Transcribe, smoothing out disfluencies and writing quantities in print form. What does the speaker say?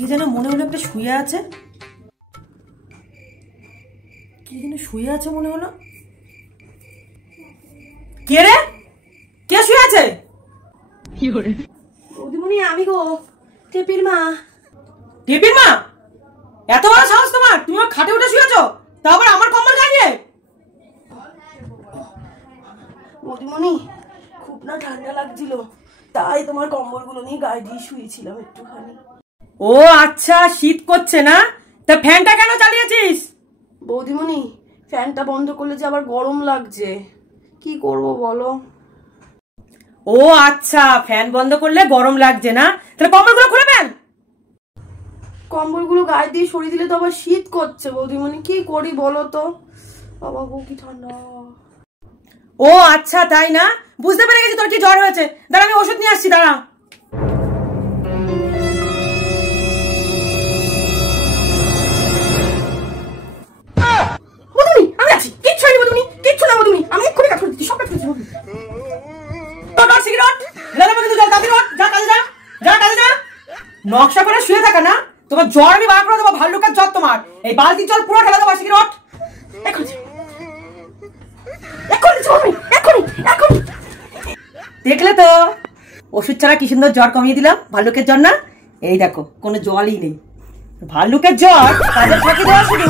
কে যেন মনে হলো একটা শুয়ে আছে, কে যেন শুয়ে আছে মনে হলো। কে রে, কে শুয়ে আছে? বৌদিমণি আমি গো, টেপির মা। টেপির মা? এত বড় সাহস তোমার, তুমি আমার খাটে উঠে শুয়েছো, তা আবার আমার কম্বল গায়ে? বৌদিমণি খুব না ঠান্ডা লাগছিল, তাই তোমার কম্বলগুলো নিয়ে গায়ে দিয়ে শুয়েছিলাম একটুখানি। ও আচ্ছা, শীত করছে না? তা ফ্যানটা কেন চালিয়েছিস? বৌদিমণি ফ্যানটা বন্ধ করলে যে আবার গরম লাগছে, কি করব বলো। ও আচ্ছা, ফ্যান বন্ধ করলে গরম লাগছে না, তাহলে কম্বলগুলো খুলে ফেল। কম্বলগুলো গায়ে দিয়ে সরিয়ে দিলে তো আবার শীত করছে বৌদিমণি, কি করি বলো তো। বাবা গো কি ঠান্ডা। ও আচ্ছা তাই না, বুঝতে পেরে গেছি তোর কি জ্বর হয়েছে। দাঁড়া আমি ওষুধ নিয়ে আসছি, দাঁড়া। আমি আছি, কিচ্ছু হয়নি বৌদিমণি, কিচ্ছু না বৌদিমণি, আমি এক্ষুনি কাজ করে দিচ্ছি, সব কাজ করে দিচ্ছি। নকশা করে শুয়ে থাকা না, তোমার জ্বর আমি বার করে দেবো, ভাল্লুকের জ্বর তোমার। এই বালতির জল পুরো ঢেলে দেবো, সিগারেট দেখলে তো, ওষুধ ছাড়া কি সুন্দর জ্বর কমিয়ে দিলাম। ভাল্লুকের জ্বর না, এই দেখো কোনো জলই নেই। ভাল্লুকের জ্বর কাজে ফাঁকি দেওয়া শুধু।